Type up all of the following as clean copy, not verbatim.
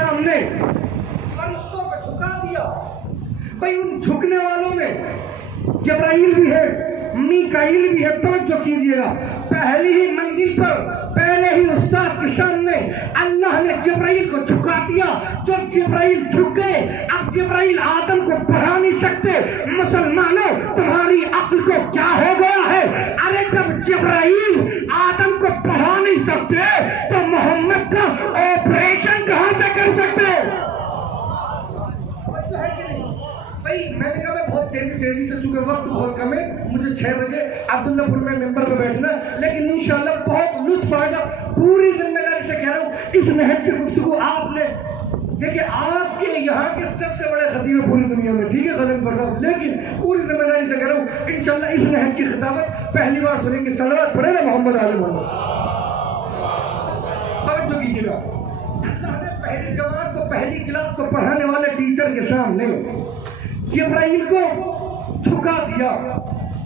सामने फरिश्तों को झुका दिया। भाई उन झुकने वालों में जिब्राइल भी है, मीकाईल भी है। तवज्जो कीजिएगा, पहली ही मंजिल पर पहले ही उस्ताद के सामने अल्लाह ने जिब्राइल को झुका दिया। जो जिब्राइल झुक गए, अब जिब्राइल आदम को पढ़ा नहीं सकते। मुसलमानों, तुम्हारी अक्ल को क्या हो गया है? अरे जब जिब्राइल आदम को पढ़ा नहीं सकते तो मोहम्मद का ऑपरेशन कहां से कर सकते? भाई मैंने कहा मैं बहुत तेजी से, चूंकि वक्त बहुत कम है, मुझे 6 बजे अब्दुल्लापुर में मेंबर पे बैठना, लेकिन इंशाल्लाह बहुत लुत्फ आएगा। पूरी जिम्मेदारी से कह रहा हूँ, इस नहज की गुफ्तगू आपने देखिए, आपके यहाँ के सबसे बड़े खतीब पूरी दुनिया में, ठीक है खलीम साहब, लेकिन पूरी जिम्मेदारी से कह रहा हूँ इंशाल्लाह इस नहज की खिताबत पहली बार सुनेंगे। सलवात पढ़े ना मोहम्मद आले मोहम्मद। तवज्जो कीजिएगा, अल्लाह ने पहली जमात को, पहली क्लास को पढ़ाने वाले टीचर के सामने जिब्राइल को झुका दिया।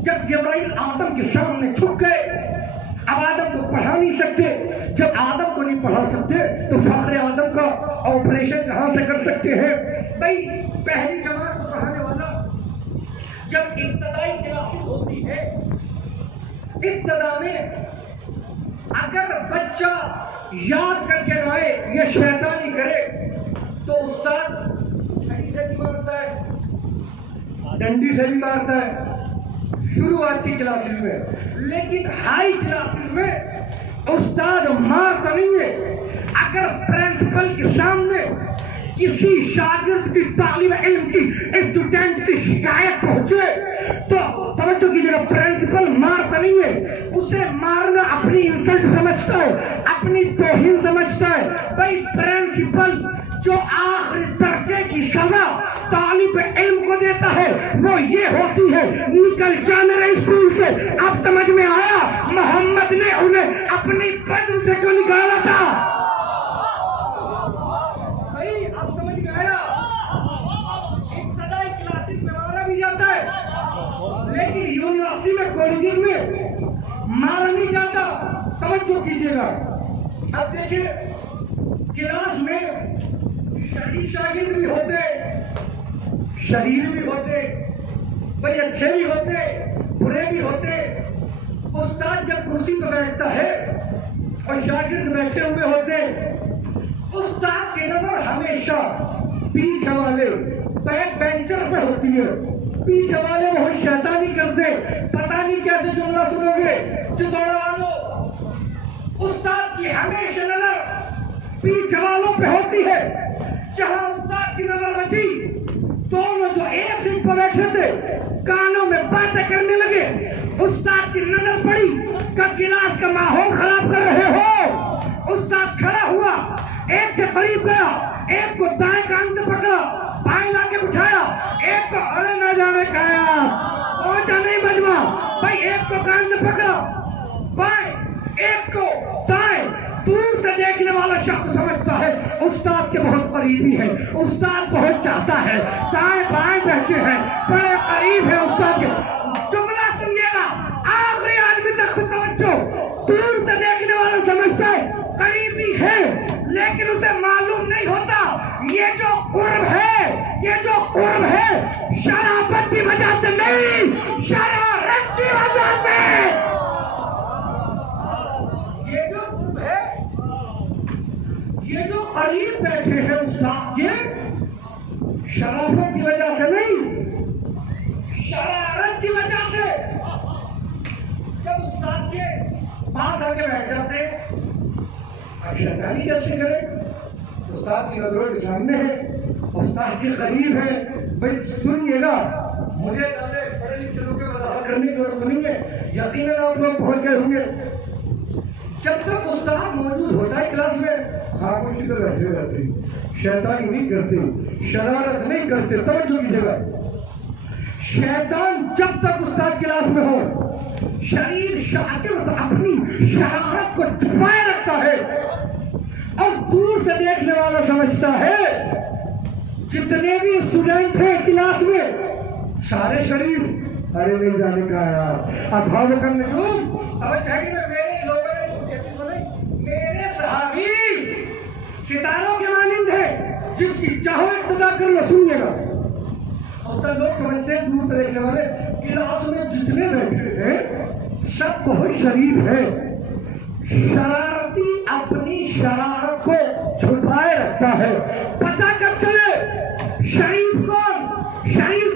जब जिब्राइल आदम के सामने झुक गए, अब आदम को पढ़ा नहीं सकते। जब आदम को नहीं पढ़ा सकते तो फख्र आदम का ऑपरेशन कहां से कर सकते हैं? भाई पहली जमात को पढ़ाने वाला जब इब्तदाई क्लासेस होती है, इब्तदा में अगर बच्चा याद करके आए, ये शैतानी करे, तो उस्ताद छड़ी से भी मारता है, डंडी से भी मारता है शुरुआती क्लासेस में। लेकिन हाई क्लासेस में उस्ताद मारता नहीं है। अगर प्रिंसिपल के सामने किसी शागिर्द की, तालिब इल्म की, स्टूडेंट की शिकायत पहुंचे तो तवज्जो कीजिएगा, प्रिंसिपल मारता नहीं है। उसे मारना अपनी इंसल्ट समझता है, अपनी तौहीन समझता है। भाई प्रिंसिपल जो आखिरी दर्जे की सजा तालिब इल्म को देता है वो ये होती है, निकल जा मेरे स्कूल से। अब समझ में आया मोहम्मद ने उन्हें अपनी बदन से क्यों निकाला था? भाई अब समझ में आया। इब्तदाई क्लासेस में मारा भी जाता है, लेकिन यूनिवर्सिटी में, कॉलेज में मारा नहीं जाता। तवज्जो कीजिएगा, अब देखिए क्लास में शरीर शागिर्द भी होते, शरीर भी होते, भाई अच्छे भी होते, बुरे भी होते। उस्ताद जब कुर्सी पर बैठता है और शागिर्द बैठे हुए होते, उस्ताद की नजर हमेशा पीछे वाले बैक बेंचर पे होती है। पीछे वाले वो शैतानी करते, पता नहीं कैसे जुमला सुनोगे जो दौड़ानो। उस्ताद की हमेशा नजर पीछे वालों पे होती है। जहां उस्ताद की नजर बची, दोनों जो एक सीट पर बैठे थे कानों में बातें करने लगे। उस्ताद की नजर पड़ी कि क्लास का माहौल खराब कर रहे हो। उस्ताद खड़ा हुआ, एक के करीब गया, एक को दाएं कान से पकड़ा, बाएं लाके बिठाया, एक को अरे न जाने कहा पहुंचा नहीं मजमा। भाई एक को कान से पकड़ा बाएं, एक को दाएं। दूर से देखने वाला शख्स समझता है उस्ताद के बहुत करीबी है, उस्ताद बहुत चाहता है, दाएं बाएं बैठे हैं, बड़े करीब है उस्ताद के। जुमला सुनिएगा, आखिरी आदमी तक तवज्जो। दूर से देखने वाला समझता है करीबी है, लेकिन उसे मालूम नहीं होता ये जो कुर्ब है, ये जो कुर्ब है शराफत की वजह से नहीं, शरारत की वजह से। ये जो कुर्ब है, ये जो करीब बैठे हैं उस्ताद के, शराफत की वजह से नहीं, शरारत की वजह से। जब उस्ताद के पास आके बैठ जाते हैं, अब शैतानी कैसे करें? उस्ताद की नजरों के सामने है, उस्ताद के करीब है। भाई सुनिएगा, मुझे पढ़े लिखे लोगों के वजाहत करने की जरूरत नहीं है, यकीनन आप लोग पहुंच गए होंगे। जब तक उस्ताद मौजूद होता है क्लास में, खामोशी से बैठे रहते, शैतानी नहीं करते, शरारत नहीं करते। तवज्जो कीजिएगा, शैतान जब तक उस्ताद क्लास में हो, शरीर शागिर्द अपनी शरारत को छुपाए रखता है और दूर से देखने वाला समझता है जितने भी स्टूडेंट हैं क्लास में सारे शरीर अरे नहीं जाने का यार। अभाव करने को मेरे लोगों ने मेरे सहाबी सितारों के मानिंद है, सुनिएगा सुनिएगा। और तब लोग समझते हैं दूर से देखने वाले क्लास में जितने बैठे हैं सब बहुत शरीफ है, शरारती अपनी शरारत को छुपाए रखता है। पता कब चले शरीफ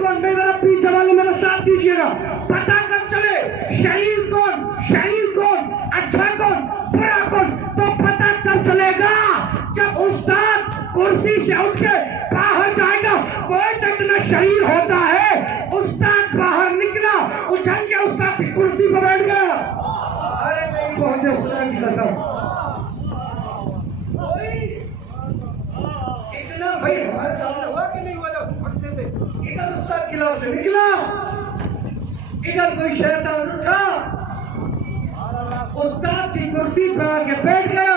कौन मेरा पीछे वाले मेरा साथ दीजिएगा। पता कब चले शरीफ कौन अच्छा कौन बुरा कौन, तो पता कब चलेगा जब उस्ताद कुर्सी से उठ के बाहर जाएगा। कोई तो इतना शरीर होता है, उस्ताद बाहर निकला उछल के उस्ताद की कुर्सी पर बैठ गया। अरे नहीं पहुंचे खुदा की कसम, इतना भाई हमारे सामने हुआ कि नहीं हुआ जब उठते थे, इधर उस्ताद खिलाफ से निकला, इधर कोई शैतान उठा उस्ताद की कुर्सी पर आके बैठ गया।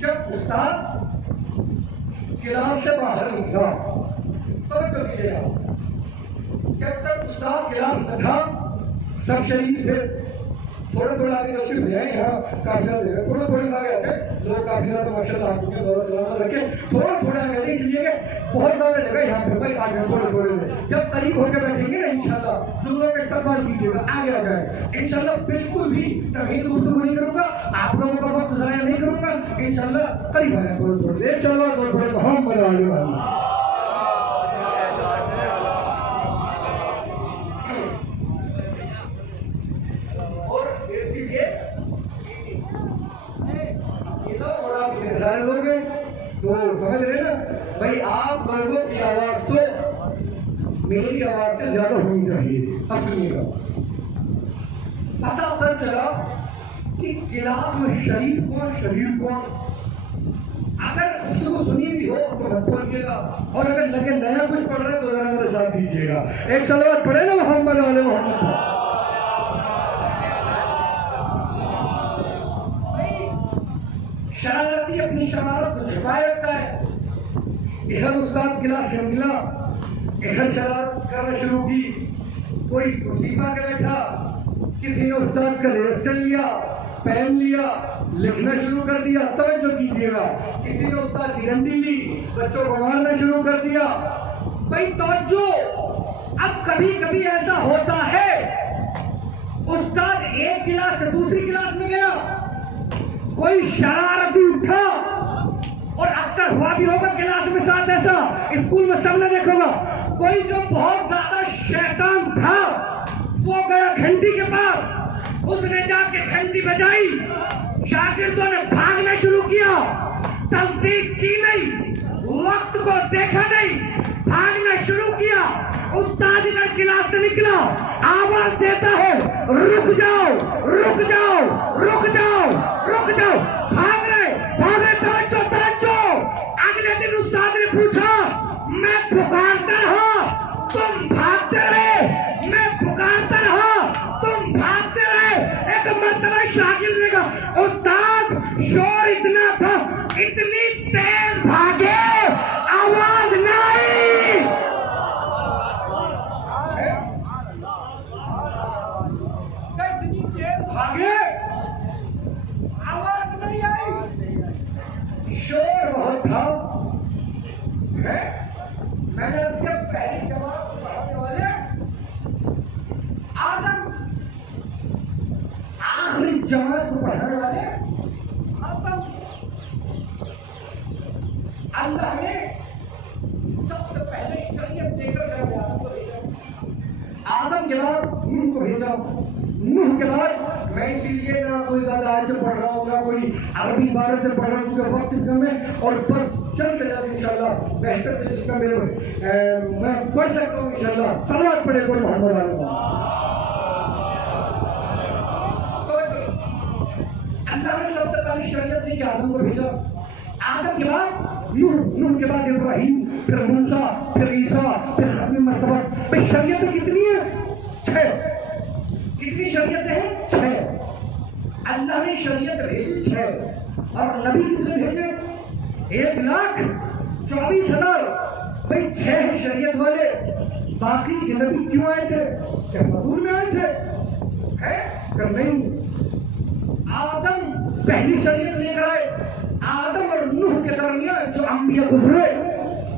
जब उस्ताद क्लास से बाहर निकला तब तो कीजिएगा, जब तक उस्ताद क्लास में था सब शरीफ थे। थोड़ा आगे तशरीफ ले आए, यहाँ काफिला देगा, थोड़ा आगे आते लोग काफिला तो माशाल्लाह आप चुके बहुत सलामत रखे, थोड़ा आगे इसलिए बहुत ज्यादा जगह यहाँ पे भाई आगे थोड़े जब करीब होकर बैठेंगे ना इंशाल्लाह तुम लोग इस्तेमाल कीजिएगा, आगे आ जाए इंशाल्लाह। बिल्कुल भी कभी गुफ्तगू नहीं करूंगा, आप लोगों का वक्त ज़ाया नहीं करूंगा इंशाल्लाह। करीब आए थोड़े देर चलो थोड़े बहुत मजा आने वाला। सारे लोग तो समझ रहे ना भाई, आप लोगों की आवाज तो मेरी आवाज से ज्यादा होनी चाहिए। अब सुनिएगा, पता तब चला कि क्लास में शरीफ कौन। अगर उसको सुनी भी हो तो मत बोलिएगा, और अगर लगे नया कुछ पढ़ रहे तो जरा मेरे साथ दीजिएगा। एक सलावत पढ़े ना मोहम्मद वाले मोहम्मद। शरारती अपनी शरारत को छुपाए रखता है। इधर उस्ताद क्लास से मिला, इधर शरारत करना शुरू की। कोई कुर्सी पर बैठा, किसी ने उस्ताद का रजिस्टर लिया, पेन लिया, लिखना शुरू कर दिया। तवज्जो कीजिएगा, किसी ने उस्ताद की डंडी ली, बच्चों को मारना शुरू कर दिया। भाई तवज्जो, अब कभी कभी ऐसा होता है उस्ताद एक क्लास से दूसरी क्लास में गया, कोई शरारती उठा, और अक्सर हुआ भी होगा क्लास में साथ ऐसा, स्कूल में सबने देखा होगा। कोई जो बहुत ज्यादा शैतान था वो गया घंटी के पास, उसने जाके घंटी बजाई, शागिर्दों ने भागना शुरू किया, तस्दीक की नहीं, वक्त को देखा नहीं, भागना शुरू किया। उस्ताद इधर क्लास से निकला, आवाज देता है रुक जाओ, भाग रहे तवज्जो। अगले दिन उस्ताद ने पूछा, मैं पुकारता रहा तुम भागते रहे, मैं पुकारता रहा तुम भागते रहे। एक मर्तबा शागिर्द ने कहा, उस्ताद शोर इतना था, इतनी तेज भागे आवाज नहीं। इतनी तेज भागे आवाज नहीं आई, शोर बहुत था। मैंने उसके पहले जवाब पढ़ाने वाले आदम, आखिरी जमात को पढ़ाने वाले आदम, अल्लाह ने सबसे पहले शरीयत देकर आदम के बाद नूह को भेजा। नूह के बाद मैं इसीलिए ना कोई ज्यादा आयत पढ़ रहा हूँ, ना कोई अरबी इबारत से पढ़ रहा हूँ, क्योंकि वक्त कम है और बस चलते जाते इंशाल्लाह बेहतर से जितना मेरे मैं पढ़ सकता हूँ इंशाल्लाह। सलावत पढ़े कोई मोहम्मद वाले। अल्लाह ने सबसे पहले शरीयत से आदम को भेजा। आदम के बाद नूह के बाद इब्राहिम, फिर मूसा, फिर ईसा, फिर खत्म मर्तबा। भाई शरीयत कितनी है? 6। कितनी शरीयत है? 6। अल्लाह ने शरीयत भेजी 6, और नबी कितने भेजे? 1,24,000। भाई 6 है शरीयत वाले, बाकी के नबी क्यों आए थे? क्या फजूल में आए थे? है कर नहीं। आदम पहली शरीयत लेकर आए। आदम और नूह के दरमियान जो अंबिया गुजरे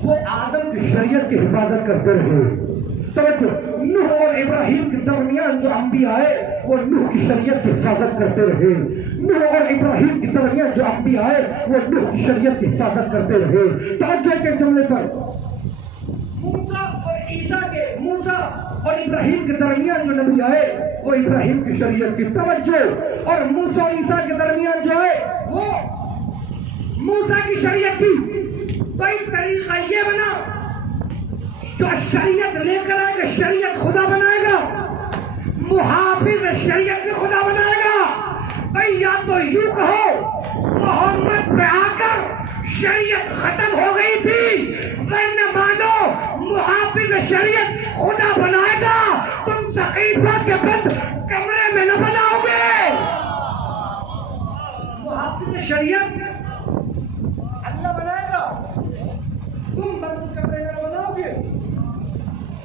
वो आदम की शरीयत की हिफाजत करते रहे। तो नूह और इब्राहिम के दरमियान जो अंबिया आए वो नूह की शरीयत की हिफाजत करते रहे। नूह और इब्राहिम के दरमियान जो अंबिया आए वो नूह की शरीयत की हिफाजत करते रहे। तवज्जो के जुमले पर मूसा और इब्राहिम के दरमियान जो नबी आए वो इब्राहिम की शरीयत की तवज्जो, और मूसा और ईसा के दरमियान जो है वो मूसा की शरीयत की। कोई तरीका ये बना जो शरीयत लेकर आएगा शरीयत खुदा बनाएगा, मुहाफिज शरीयत भी खुदा बनाएगा। भाई या तो यूं कहो मोहम्मद पे आकर शरीयत खत्म हो गई थी, वरना मानो मुहाफिज शरीयत खुदा बनाएगा। तुम सकीफा के बंद कमरे में न बनाओगे। मुहाफिज शरीयत अल्लाह बनाएगा, तुम बंद कमरे में बनाओगे।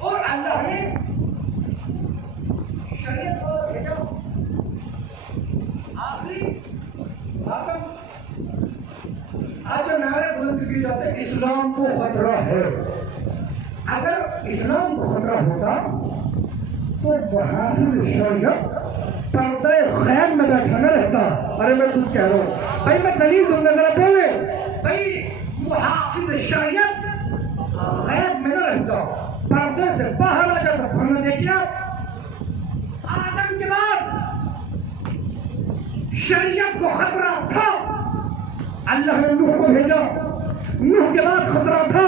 और अल्लाह ने शरीयत को भेजा। आखिरी आदम आज नारे बुलंद किए जाते हैं इस्लाम को खतरा है। अगर इस्लाम को खतरा होता तो मुहाफिज शरीयत पर्दे खैर में बैठा न रहता। अरे मैं तुम कह रहा हूँ भाई, मैं दलील दूंगा जरा बोले। भाई मुहाफिज शरीयत गैर में न रहता, पर्दे से बाहर आ जाता। फरना देखिए आदम के बाद शरीयत को खतरा था, अल्लाह ने नूह को भेजा। नूह के बाद खतरा था,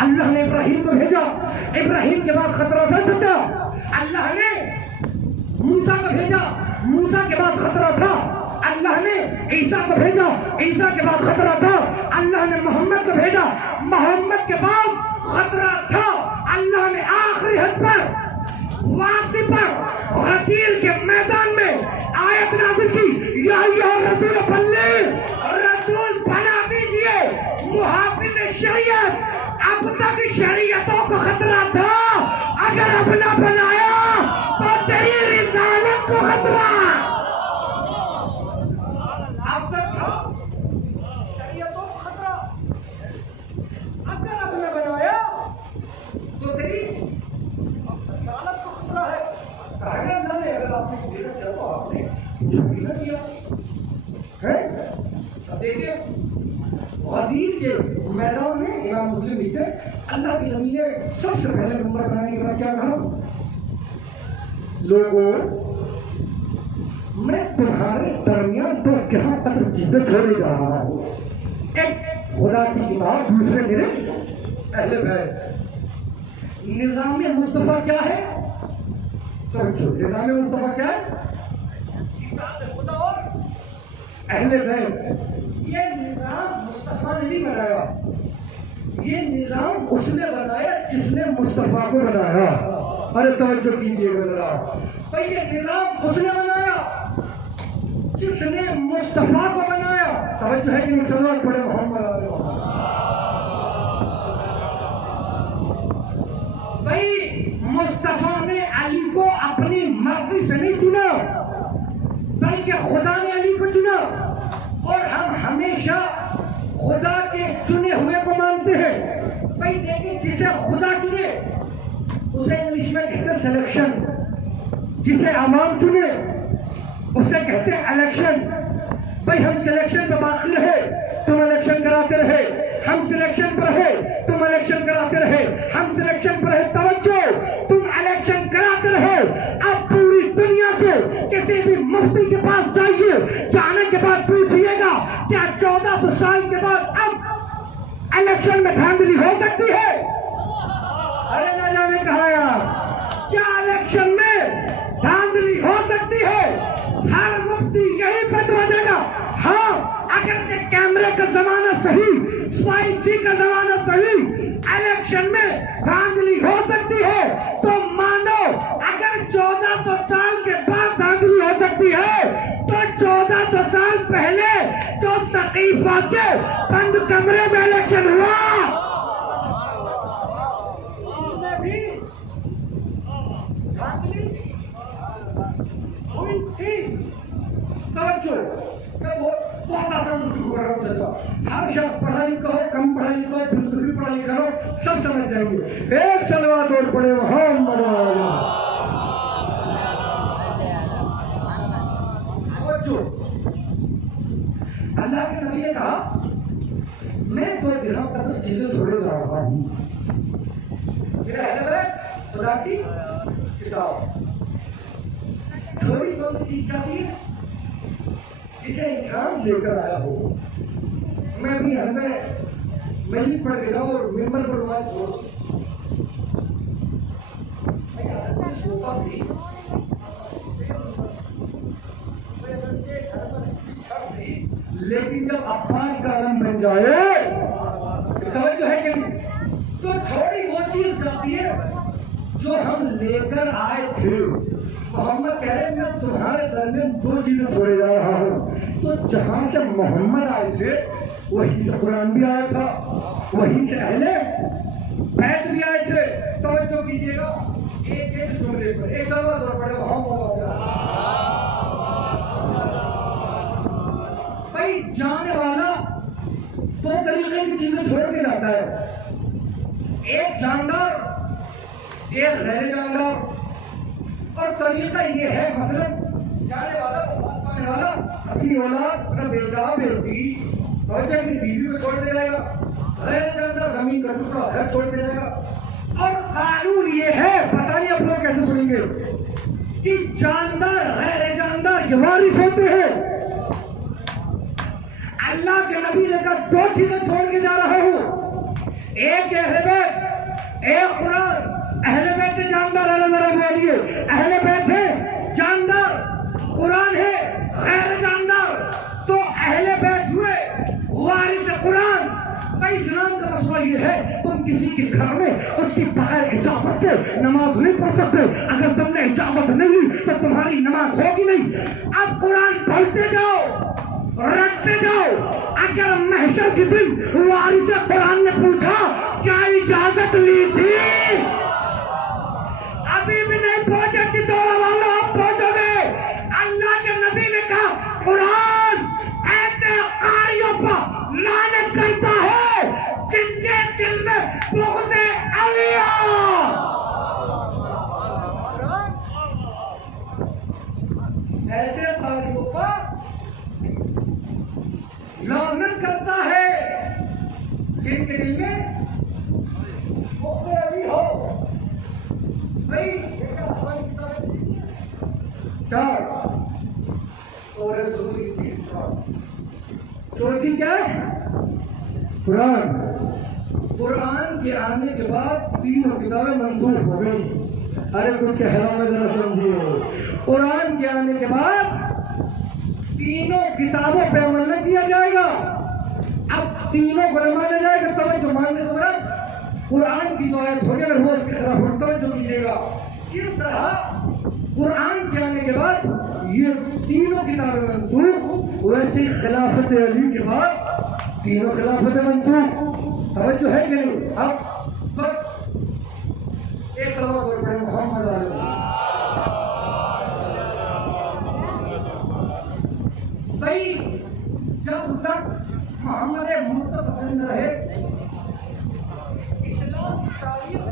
अल्लाह ने इब्राहिम को भेजा। इब्राहिम के बाद खतरा था सच्चा, अल्लाह ने मूसा को भेजा। मूसा के बाद खतरा था, अल्लाह ने ईसा को भेजा। ईसा के बाद खतरा था, अल्लाह ने मोहम्मद को भेजा। मोहम्मद के बाद खतरा था, अल्लाह ने आखिरी हद पर वासी पर गदीर के मैदान में आयत नाज़िल की, या रसूल बल्ले, रसूल बना दीजिए मुहाफिज शरीयत। अब तक शरीयतों को खतरा था, अगर अब न बनाया तो तेरी रिसालत को खतरा। अब तक था शरीयतों को खतरा, अगर अब न बनाया तो तेरी रिसालत को खतरा है। अल्लाह ने अगर आपने देना किया तो आपने कुछ ना किया है। देखिए गदीर के मैदान में इमाम मुस्लिम लिखते अल्लाह के नबी ने सबसे पहले नंबर बनाने के बाद क्या कहा, लोगों मैं तुम्हारे दरमियान तो कहां तक चीजें छोड़ जा रहा हूं। एक खुदा की इमाम, दूसरे मेरे अहले बैत। निजाम मुस्तफा क्या है? तो निजाम मुस्तफा क्या है? खुदा और अहले बैत। ये निजाम मुस्तफा ने नहीं बनाया, ये निजाम उसने बनाया जिसने मुस्तफा को बनाया। अरे तवज्जो कीजिएगा जरा भाई, ये निजाम उसने बनाया जिसने मुस्तफा को बनाया। तवज्जो है कि नहीं? सल्लल्लाहु पढ़े मोहम्मद भाई, मुस्तफा ने अली को अपनी मर्जी से नहीं चुना, बल्कि खुदा ने अली को चुना। और हम हमेशा खुदा के चुने हुए को मानते हैं। भाई देखिए, जिसे खुदा चुने उसे इंग्लिश में कहते हैं सिलेक्शन, जिसे अवाम चुने उसे कहते हैं इलेक्शन। भाई हम सिलेक्शन पे बाकी रहे, तुम इलेक्शन कराते रहे। हम सिलेक्शन पर रहे, तुम इलेक्शन कराते रहे। हम सिलेक्शन पर रहे, तवज्जो, तुम इलेक्शन कराते रहे। अब पूरी दुनिया से किसी भी मुफ्ती के पास जाइए, जाने के बाद पूछिएगा क्या 1400 साल के बाद अब इलेक्शन में धांधली हो सकती है? अरे न जाने कहा यार, क्या इलेक्शन में धांधली हो सकती है? हर मुफ्ती यही फतवा देगा। हाँ, अगर के कैमरे का जमाना सही, 5G का जमाना सही, इलेक्शन में धांधली हो सकती है तो मानो। अगर 1400 साल के बाद धांधली हो सकती है तो 1400 साल पहले जो सकीफा के बंद कमरे में इलेक्शन हुआ उसमें भी धांधली हुई थी। समझो बहुत आसान मुझको कर रहा था। हर शख्स पढ़ाई करो, कम पढ़ाई करो, फिर पढ़ाई करो, सब समझ जाएंगे। एक सलवात और पढ़े मोहम्मद अल्लाह के नबी ने कहा मैं तो दिनों का तो चीजें छोड़े जा रहा हूँ। खुदा की किताब थोड़ी बहुत चीज जाती है जिसे इंसान लेकर आया हो। मैं भी हमें मैं ही पढ़ देता हूँ और मेंबर पर रुमाल छोड़ लेकिन जब अब्बास का आलम बन जाए तो है कि तो थोड़ी वो चीज जाती है जो हम लेकर आए थे। मोहम्मद कह रहे मैं तुम्हारे दरमियान दो चीजें छोड़े जा रहा हूँ। तो जहां से मोहम्मद आए थे वहीं से कुरान भी आया था, वहीं से अहले बैत भी आए थे। तवज्जो कीजिएगा एक एक जुमले पर एक सवाल और पड़े भाई जाने वाला दो तरीके की चीजें छोड़ के जाता है। एक जानदार, एक गैर जानदार। और तरीका ये है मसलन जाने वाला पाने वाला अपनी औलाद, अपना बेटा बेटी और अपनी बीवी को छोड़ दे जाएगा। गैर जानदार जमीन का टुकड़ा घर छोड़ दे जाएगा। और कानून ये है, पता नहीं आप लोग कैसे सुनेंगे, कि जानदार गैर जानदार के वारिस होते हैं। अल्लाह के नबी ने कहा दो चीजें छोड़ के जा रहा हूं, एक अहले बैत, एक कुरान। अहले बैत के जानदार जरा बोलिए, अहले बैत है जानदार, कुरान है गैर जानदार। तो अहले बैत हुए वारिस कुरान। भाई इस्लाम का मसला ये है तुम किसी के घर में उसकी बगैर इजाजत के नमाज नहीं पढ़ सकते। अगर तुमने इजाजत नहीं ली तो तुम्हारी नमाज होगी नहीं। अब कुरान पढ़ते जाओ, रखते जाओ। अगर महशर के दिन वारिस कुरान ने पूछा क्या इजाजत ली थी, अभी भी नहीं पहुंचे कि दौड़ा वालों आप पहुंचोगे। अल्लाह के नबी ने कहा कुरान ऐसे कारियों पर लानत करता है जिनके दिल में बुग़्ज़ अलिया। ऐसे कारियों पर लानत करता है जिनके दिल में बुग़्ज़ अली हो। भाई चार और चौथी क्या है? कुरान। कुरान के आने के बाद तीनों किताबें मंसूख हो गई। अरे कुछ कहना में जरा समझिए। कुरान के आने के बाद तीनों किताबों पे अमल नहीं किया जाएगा। अब तीनों को माना जाएगा तब जो मानने से बड़ा कुरान की जो आयत होगी अगर वो उसके खिलाफ होता है जो कीजिएगा। किस तरह कुरान के आने के बाद ये तीनों किताबें मंसूख, वैसे खिलाफत अली के बाद तीनों खिलाफत मंसूख। तवज्जो है कि नहीं? अब बस एक सवाल और पढ़े मोहम्मद भाई जब तक मोहम्मद मुस्तफा रहे इस्लाम की तारीख,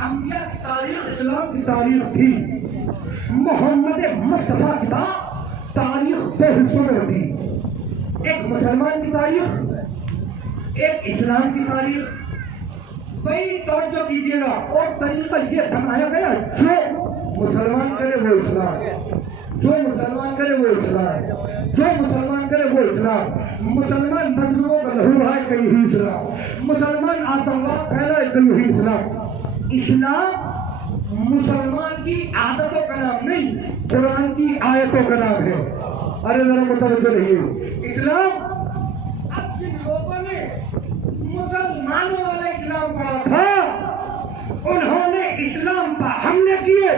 अंबिया की तारीख इस्लाम की तारीख थी। मोहम्मद मुस्तफा की बात तारीख दो हिस्सों में होती, एक मुसलमान की तारीख, एक इस्लाम की तारीख। भाई तवज्जो कीजिएगा। और तरीका ये बनाया गया जो मुसलमान करे वो इस्लाम, जो मुसलमान करे वो इस्लाम, जो मुसलमान करे वो इस्लाम। मुसलमान मजलूमों का लहू है कहीं ही इस्लाम, मुसलमान आतंकवाद फैलाए कहीं ही इस्लाम। इस्लाम मुसलमान की आदतों का नाम नहीं, कुरान की आयतों का नाम है। अरे जरा मुतवज्जो रहिए। इस्लाम अब जिन लोगों ने मुसलमानों वाला इस्लाम पढ़ा था उन्होंने इस्लाम पर हमले किए।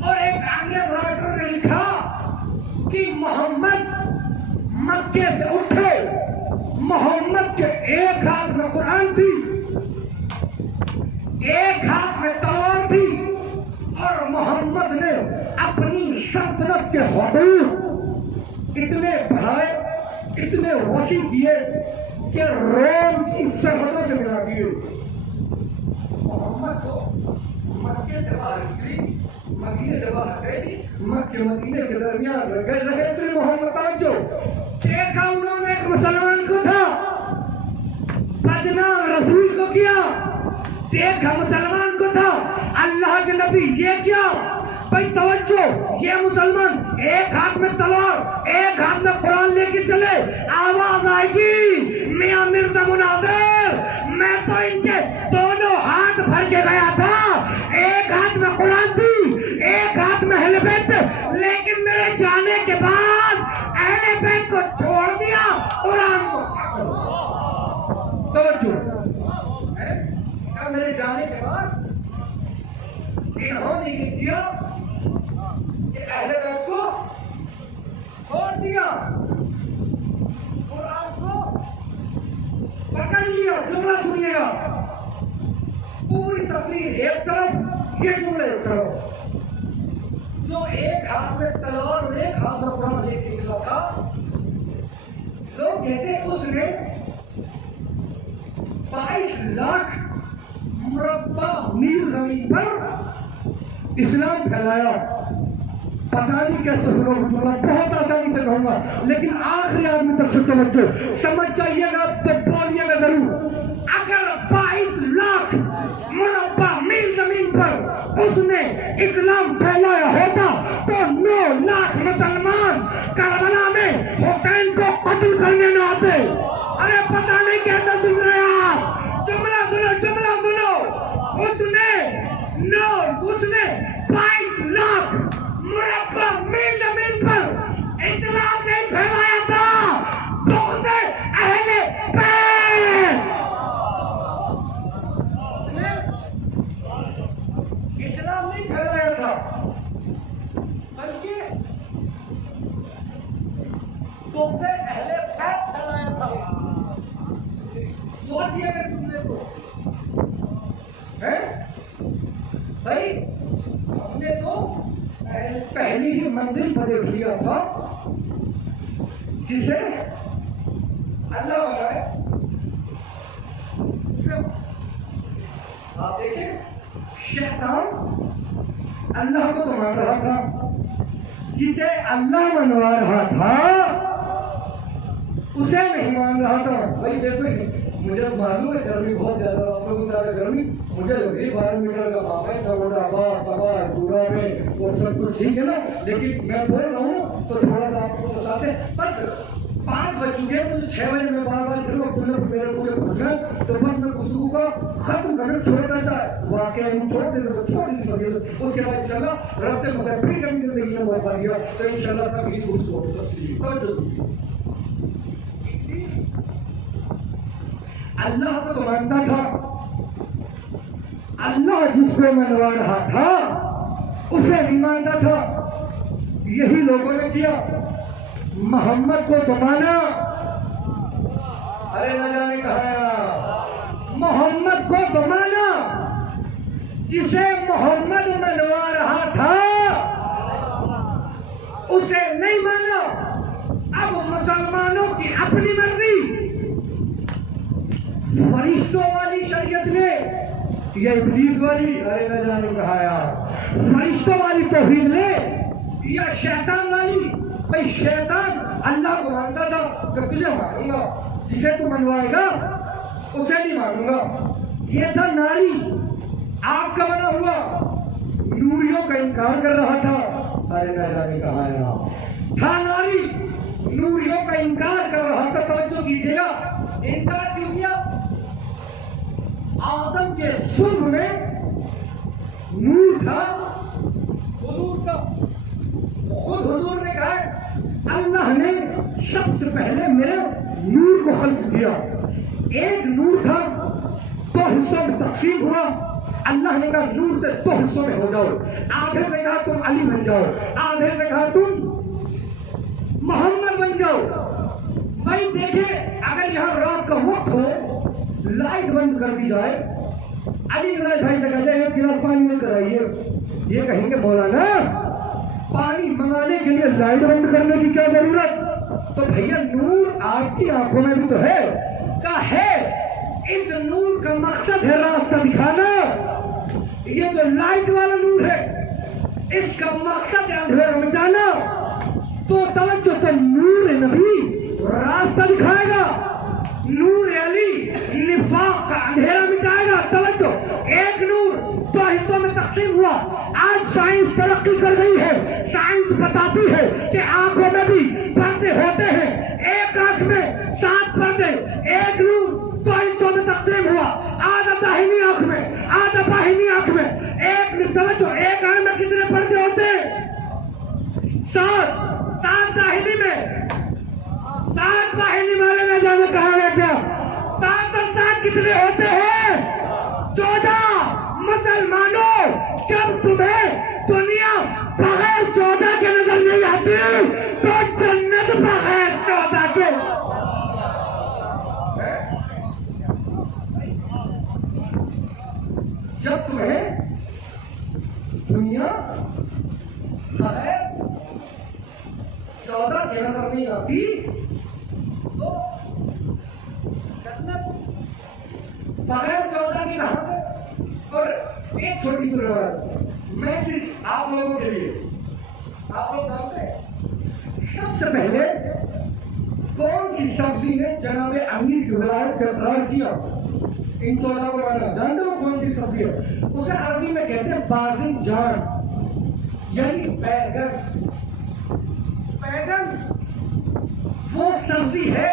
और एक अंग्रेज राइटर ने लिखा कि मोहम्मद मक्के से उठे, मोहम्मद के एक हाथ में कुरान थी, एक हाथ में तलवार थी, हदूद इतने बढ़ाए, इतने रोशन किए कि रोम की सरहदों से मिला दिए। मोहम्मद को मक्के से बाहर निकली, मदीने से बाहर गई, मक्के मदीने के दरमियान रहे सिर्फ मोहम्मद। जो देखा उन्होंने एक मुसलमान को था, बदनाम रसूल को किया, देखा मुसलमान को था, अल्लाह के नबी ये क्या भाई तवज्जो, ये मुसलमान एक हाथ में तलवार एक हाथ में कुरान लेके चले, आवाज आएगी मियां मिर्जा मुनाजिर, मैं तो इनके दोनों हाथ भर के गया था, एक हाथ में कुरान थी, एक हाथ में अहले बैत, लेकिन मेरे जाने के बाद अहले बैत को छोड़ दिया, कुरान को। तवज्जो है क्या? मेरे जाने के बाद इन्होंने ये किया कि अहले बैत को छोड़ दिया, कुरान को पकड़ लिया। जुमला सुनिएगा, पूरी तकरीर एक तरफ, ये जुमला एक तरफ। जो एक हाथ में तलवार और एक हाथ में कुरान लेके निकला था, लोग कहते उसने 22 लाख मुरब्बा मील जमीन पर इस्लाम फैलाया। पता नहीं कैसे सुनो, बहुत आसानी से कहूंगा, लेकिन आखिरी आदमी तक से तवज्जो, समझ जाइएगा तो बोलिएगा जरूर। अगर 22 लाख मुरब्बा मील जमीन पर उसने इस्लाम फैलाया होता तो 9 लाख मुसलमान करबला में हुसैन को कत्ल करने न आते। अरे पता नहीं कैसे सुन रहे आप, जुमला सुनो, जुमला सुनो। उसने 22 लाख मुरब्बा मील जमीन पर इस्लाम नहीं फैलाया था, तो उसे अहले बैत इस्लाम नहीं फैलाया था, बल्कि तो उसे अहले बैत फैलाया था। सोचिएगा तुमने को है भाई, हमने तो पहली ही मंजिल पर देख लिया था जिसे अल्लाह बनाए। आप देखें, शैतान अल्लाह को तो मान रहा था, जिसे अल्लाह मनवा रहा था उसे नहीं मान रहा था। भाई देखो, मुझे मालूम है गर्मी बहुत ज्यादा, आप लोगों को ज्यादा गर्मी मुझे लग रही, 12 मीटर का बाप है, तबा दूरा में वो सब कुछ ठीक है ना, लेकिन मैं बोल रहा हूँ तो थोड़ा सा आपको बताते। बस 5 बज चुके हैं, मुझे 6 बजे में बार बार मेरे पूरे पूछना, तो बस मैं गुफ्तगू का खत्म करना, छोटा सा वाकया छोटी, उसके बाद चला रफ्ते मसला फिर कभी जिंदगी में मौका दिया तो इंशाल्लाह कभी गुफ्तगू। अल्लाह को तो मानता था, अल्लाह जिसको मनवा रहा था उसे नहीं मानता था। यही लोगों ने किया, मोहम्मद को तो माना, अरे न जाने कहा, मोहम्मद को तो माना, जिसे मोहम्मद मनवा रहा था उसे नहीं माना। अब मुसलमानों की अपनी मर्जी, फरिश्तों वाली शरीयत ने या इब्लीस वाली, अरे न जाने कहा यार, फरिश्तों वाली तौहीद ने या शैतान वाली। भाई शैतान अल्लाह को मानता था कि तुझे मानूंगा, जिसे तू मनवाएगा उसे नहीं मानूंगा। ये था नारी, आग का बना हुआ, नूरियों का इनकार कर रहा था, अरे न जाने कहा यार, था नारी, नूरियों का इनकार कर रहा था। तवज्जो कीजिएगा, इनकार क्यों किया? आदम के सुल्ह में नूर था, हुजूर का, खुद हुजूर ने कहा अल्लाह ने सबसे पहले मेरे नूर को खल्क किया। एक नूर था, 2 हिस्सों में तकसीम हुआ, अल्लाह ने कहा नूर से 2 हिस्सों में हो जाओ। आधे से कहा तुम अली बन जाओ, आधे से कहा तुम मोहम्मद बन जाओ। भाई देखे, अगर यहाँ रात का वक्त हो, लाइट बंद कर दी जाए, अली भाई से कहा जाए 1 गिलास पानी लेकर आइए, ये कहेंगे मौलाना पानी मंगाने के लिए लाइट बंद करने की क्या जरूरत? तो भैया नूर आपकी आंखों में भी तो है। का है इस नूर का मकसद है रास्ता दिखाना। ये जो लाइट वाला नूर है इसका मकसद है अंधेरा मिटाना। तो तवज्जो, तो नूर नबी रास्ता दिखाएगा, नूर अली निफाक का अंधेरा मिटाएगा। तवज्जो, एक नूर दो हिस्सों में तकसीम हुआ। आज साइंस तरक्की कर गई है, साइंस बताती है कि आंखों में भी पर्दे होते हैं। एक आंख में 7 पर्दे, एक नूर दो हिस्सों में तकसीम हुआ। आधा दाहिनी आंख में, आधा बाहिनी आंख में। एक तवज्जो, एक आंख में कितने पर्दे होते हैं? 7 दाहिनी में, 7 बाहिनी वाले न जाने कहा है क्या? 7 और 7 कितने होते हैं? 14। मुसलमानों, जब तुम्हें दुनिया बगैर 14 के नजर नहीं आती तो जन्नत बगैर 14 के। जब तुम्हें दुनिया बगैर 14 के नजर नहीं आती तो जन्नत बगैर 14 की कहां से? और एक छोटी सी मैसेज आप लोगों के लिए। आप लोग जानते हैं सबसे पहले कौन सी सब्जी ने जनाब अमीर की विलायत का इकरार किया? इन 14 को माना जानते हो कौन सी सब्जी है? उसे अरबी में कहते हैं बाज़िंजान, यानी बैगन। बैगन वो सब्जी है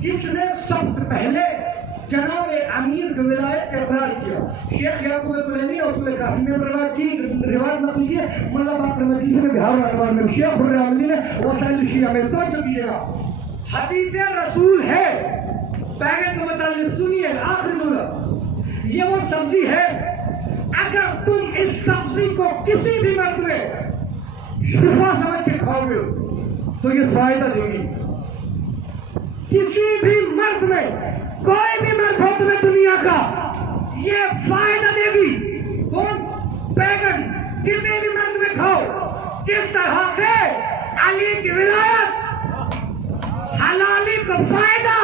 जिसने सबसे पहले जनाब अमीर की विलायत का इकरार किया। शेख याकूब कुलैनी और उसमें काफी में बर्बाद की रिवायत नकल की है। मुल्ला बाकर मदीसी में बिहार अखबार में शेख हुर्रमली ने वसाइल शिया में तो जो दिएगा हदीस रसूल है। बैगन को मतलब सुनिए आखिरी जुमला, ये वो सब्जी है अगर तुम इस सब्जी को किसी भी मर्द में शिफा समझ के खाओगे तो ये फायदा देगी। किसी भी मर्द में, कोई भी मर्द हो तुम्हें दुनिया का, ये फायदा देगी। कौन? बैगन। किसी भी मर्द में खाओ। जिस तरह से अली की विलायत हलाली को फायदा,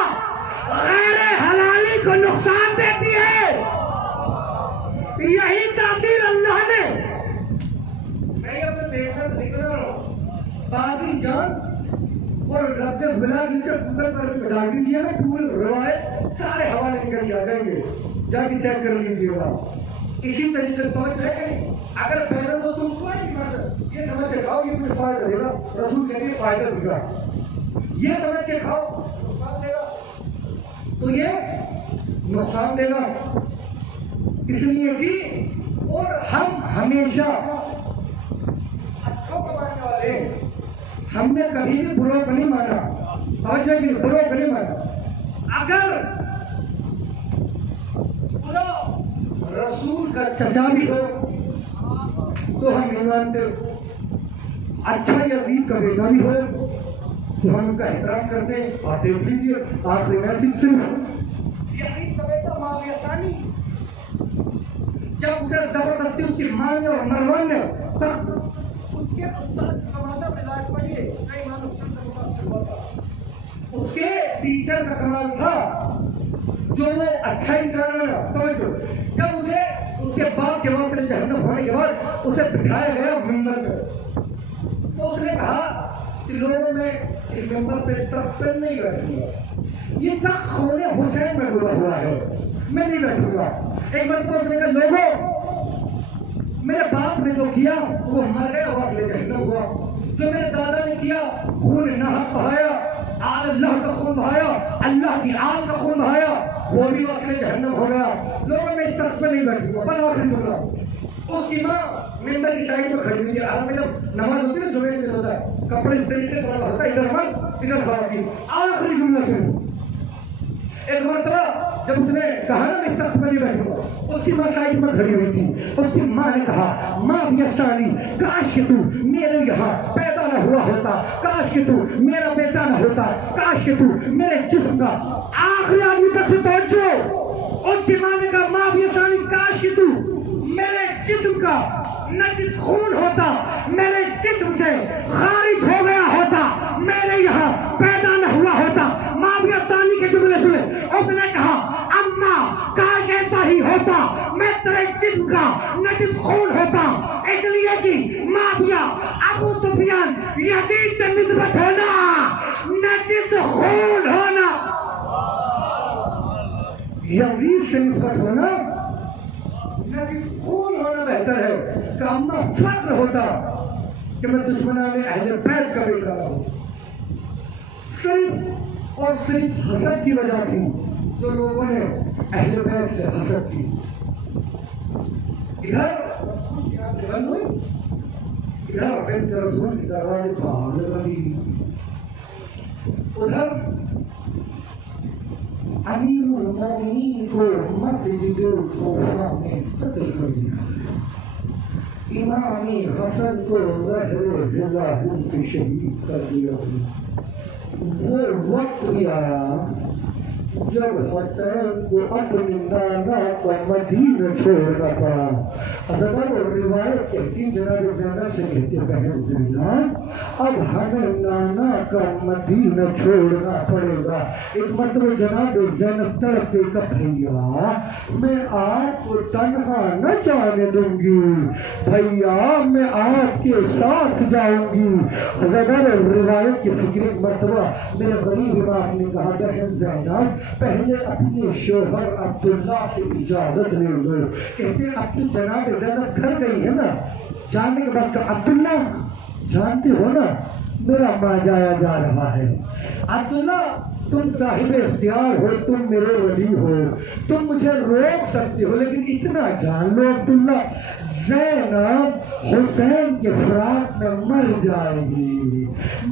गैर हलाली को नुकसान देती है, यही तासीर अल्लाह ने। मैं अपने पेट लिख रहा हूं बाज़िंजान और रब्ज़ बिला जिनके गूगल पर डाल दीजिएगा, पूरी रिवायत सारे हवाले निकल आ जाएंगे, जाके चेक कर लीजिएगा। इसी तरीके से समझ है कि अगर बैगन तो तुम कोई नहीं ये समझ के खाओ ये तुम्हें फायदा देगा, रसूल कहते हैं फायदा देगा, ये समझ के खाओ नुकसान देगा, तो ये नुकसान देगा। इसलिए कि और हम हमेशा अच्छों कमाने वाले, हमने कभी भी बुरों को नहीं माना, बुरों को नहीं माना। अगर बुरा रसूल का चचा भी हो तो हम नहीं मानते, अच्छा यजीद का बेटा भी हो तो हम उसका एहतराम करते हैं। आप देख लीजिए आखिरी मैसेज सिर्फ यजीद का बेटा माविया सानी, जब उसे जबरदस्ती उसकी मां ने और मरवान ने उसके उसके टीचर का कमाल था जो वो अच्छा इंसान है। तो जब उसे उसके बाप के वक्त से जहन्नम होने के बाद उसे बिठाया गया मिंबर पे, तो उसने कहा कि लोगों में इस मिंबर पे तख्त पे नहीं बैठूंगा, ये तख्त खोने हुसैन में जुड़ा हुआ है, मैं नहीं बैठूंगा। एक बार तो उसने कहा लोगों मेरे बाप ने जो किया वो मर गया और जहन्नम हुआ, जो मेरे दादा ने किया खून नाहक बहाया, अल्लाह का खून बहाया, अल्लाह की आग का खून बहाया, वो भी वाकई जहन्नम हो गया। लोगों में इस तख्त पे नहीं बैठूंगा। बस आखिरी जुमला, उसकी माँ मिंबर की साइड में खड़ी हुई है। आराम में जब नमाज होती है जुमे के दिन होता है, कपड़े इस तरीके से लगा होता है, इधर मत इधर खड़ा की। आखिरी जुमला सिर्फ एक मरतबा जब उसने कहा ना मैं तख्त पर नहीं बैठूंगा, उसकी माँ साइड में खड़ी हुई थी। उसकी माँ ने कहा माँ यसानी, काश कि तू मेरे यहाँ पैदा न हुआ होता, काश कि तू मेरा बेटा न होता, काश कि तू मेरे जिस्म का आखिरी आदमी तक से पहुंचो। उसकी माँ ने कहा माँ यसानी, काश कि तू मेरे जिस्म का नजिस खून होता मेरे जिस्म से खारिज हो गया होता, मेरे यहाँ पैदा न हुआ होता। माविया सानी के जुमले सुने, उसने कहा अम्मा काश ऐसा ही होता, मैं तेरे जिस्म का नजिस खून होता। इसलिए कि माविया अबू सुफियान यजीद से निस्बत होना नजिस खून होना, यजीद से निस्बत होना नजिस खून होना बेहतर है। कि अम्मा फख्र होता कि मैं दुश्मनाने अहले बैत का बेटा हूं। सिर्फ और सिर्फ हसद की वजह थी जो लोगों ने अहले बैत से हसद की। इधर बंद हुई, इधर बिन्त रसूल के दरवाजे बाहर लगी, उधर अमीरुल मोमिनीन को मस्जिद कोफा में कत्ल कर दिया, इमामी हसन को ज़हरे ज़िलाहिल से शहीद कर दिया। वो वक्त भी आया जब हुसैन को अपनी नाना का मदीना छोड़ना पड़ा। अगर और रिवायत कहती जनाब ज़ैनब से कहते बहन ज़ैनब अब हमें नाना का मदीना छोड़ना पड़ेगा। एक मतलब जनाब ज़ैनब तड़पे का भैया मैं आपको तन्हा न जाने दूंगी, भैया मैं आपके साथ जाऊंगी। अगर रिवायत की फिक्र एक मरतबा मेरे गरीब बाप ने कहा बहन ज़ैनब पहले अपने शोहर अब्दुल्ला से इजाजत ले लो। कहते अब तो जनाब ज़ैनब घर गई है ना, जाने के बाद अब्दुल्ला जानते हो ना मेरा माँ जाया जा रहा है। अब्दुल्ला तुम साहिब इख्तियार हो, तुम मेरे वली हो, तुम मुझे रोक सकते हो, लेकिन इतना जान लो अब्दुल्ला ज़ैनब हुसैन के फिराक में मर जाएगी,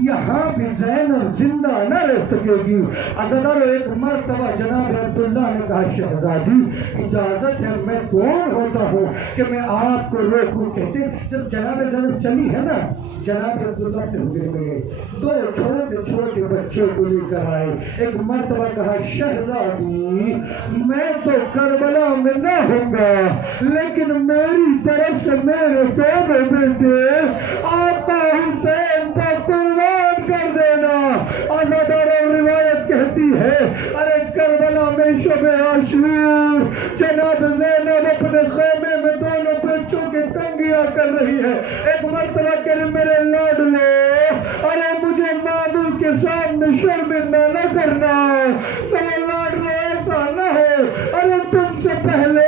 यहाँ भी ज़ैनब जिंदा न रह सकेगी। अगर एक मर्तबा जनाब अब्दुल्ला ने कहा शहजादी इजाजत है, मैं कौन होता हूँ कि मैं आपको रोकूं। कहते जब जनाब ज़ैनब चली है ना, जनाब अब्दुल्ला अपने हुजरे में गए, दो छोटे छोटे बच्चों को लेकर आए। एक मर्तबा कहा शहजादी मैं तो करबला में न होऊंगा, लेकिन मेरी तरफ से मेरे दोनों बेटे आका हुसैन को कुर्बान कर देना। अज़ादार रिवायत कहती है अरे करबला में शब-ए आशूर जनाब ज़ैनब अपने खेमे में दोनों बच्चों के तंगियां कर रही है। एक मर्तबा कर मेरे लाडले अरे मुझे मामू के सामने शर्मिंदा न करना, मेरे लाडले ऐसा न हो अरे तुमसे पहले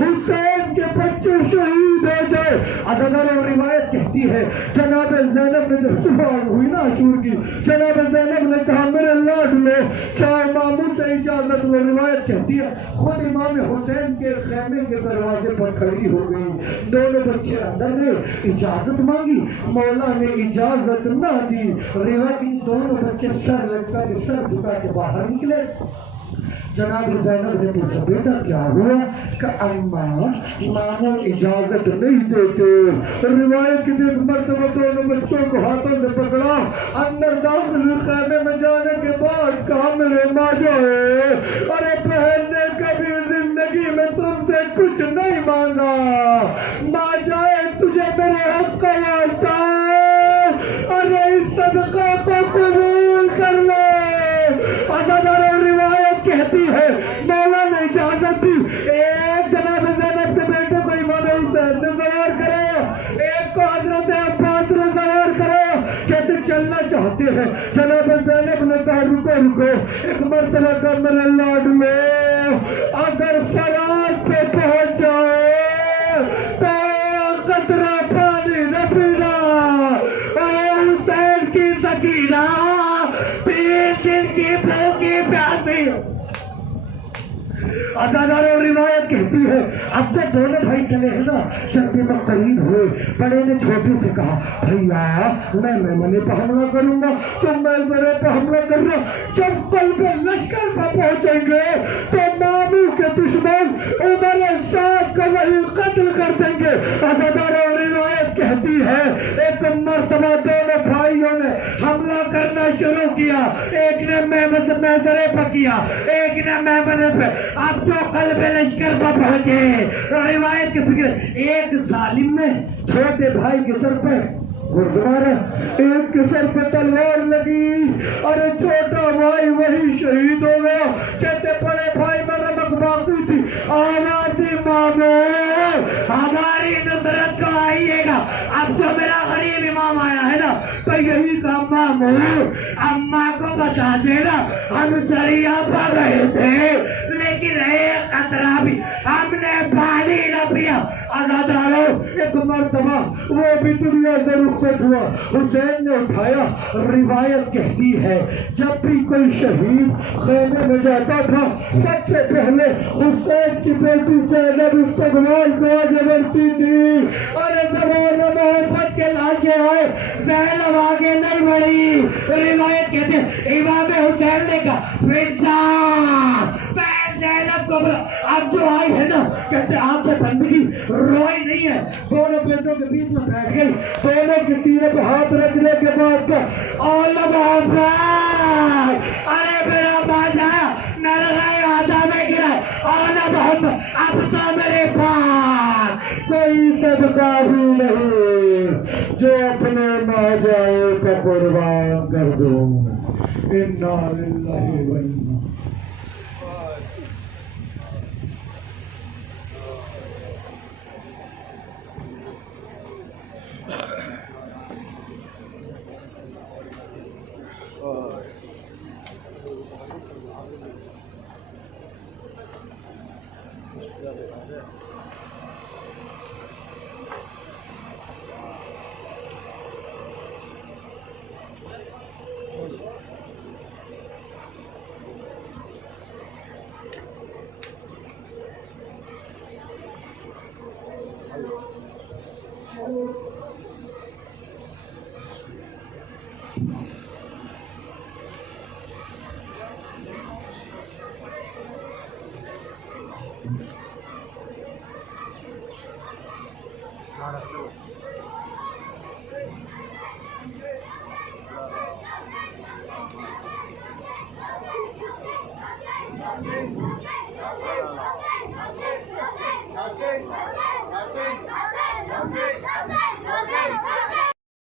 हुसैन के बच्चे शहीद हो जाए। अदगर रिवायत कहती है जनाब ज़ैनब ने जब सुबह हुई ना आशूर की, जनाब ज़ैनब ने कहा मेरे लाडले चाहे मामू से इजाजत हो। रिवायत कहती है खुद इमाम हुसैन के खेमे के दरवाजे पर खड़ी हो गई, दोनों बच्चे अंदर गए, इजाजत मांगी, मौला ने इजाजत ना दी। रिवायत दोनों बच्चे सर लटका के सर झुका के बाहर निकले। जनाब ज़ैनब ने पूछा बेटा क्या हुआ? कि अम्मा मानो इजाजत नहीं देते। रिवायत की एक मर्तबा दोनों बच्चों को हाथों में पकड़ा, अंदर दाखिल खेमे में जाने के बाद कहा मेरे माँ जाए अरे बहन ने कभी जिंदगी में तुमसे कुछ नहीं मांगा, माँ जाए तुझे मेरे हक का वास्ता अरे इस सदका को कबूल कर ले। रिवायत कहती है मौला ने इजाजत दी, एक जनाब ज़ैनब के बेटे को इमाम हुसैन ने सवार करे, एक को हजरत अब्बास ने सवार करे। कहते चलना चाहते हैं, जनाब ज़ैनब ने कहा रुको रुको, एक मर्तबा का मेरे लाडले अगर सराज पे पहुंच जाए तो कतरा पानी न पीना, हुसैन की सकीना की प्यासी। अज़ादार रिवायत कहती है अब जब दोनों भाई चले हैं ना, जल्दी में करीब हुए, बड़े ने छोटे से कहा भैया मैं मैमने पर हमला करूंगा, तुम मैमने पर हमला करना। जब कल पे लश्कर पर पहुंचेंगे तो मामू के दुश्मन उमर साहब का वही कत्ल कर देंगे। अज़ादार रिवायत कहती है एक मर्तबा दोनों भाई भाइयों ने हमला करना शुरू किया। एक ने मैसरे पर किया, एक ने मैमने पे। अब जो कल पे लश्कर पर पहुंचे, रिवायत की फिक्र, एक जालिम ने छोटे भाई के सर पे गुरुद्वारा, एक के सर पे तलवार लगी, अरे छोटा भाई वही शहीद हो गया। कहते बड़े भाई में रमक बाकी थी, आजादी मांगो, हमारी नुसरत को आइएगा। अब जो मेरा गरीब इमाम आया है ना, तो यही काम मामू अम्मा को बता देना, हम सरिया पर गए थे, लेकिन एक खतरा भी हमने पानी न पिया। अल्लाह एक मर्तबा वो भी दुनिया से रुखसत हुआ, हुसैन ने उठाया। रिवायत कहती है जब भी कोई शहीद खेमे में जाता था, सबसे पहले हुसैन की बेटी ज़ैनब इस्तकबाल को आगे बढ़ती थी। अरे जमाना मोहब्बत के लाशें आए, ज़ैनब आगे नहीं बढ़ी। रिवायत कहते हैं इमाम हुसैन ने कहा ज़ैनब को अब जो आई है ना, कहते आंखें बंद की, रोई नहीं है, दोनों बेटों के बीच में बैठ गई, दोनों के सीने पे हाथ रखने के बाद अरे मेरा बाजा नरगाए आधा में गिरा, अब तो मेरे पास कोई सदका भी नहीं जो अपने माँ जाए का कुर्बान कर दूं। इन्ना लिल्लाहि व इन्ना Not a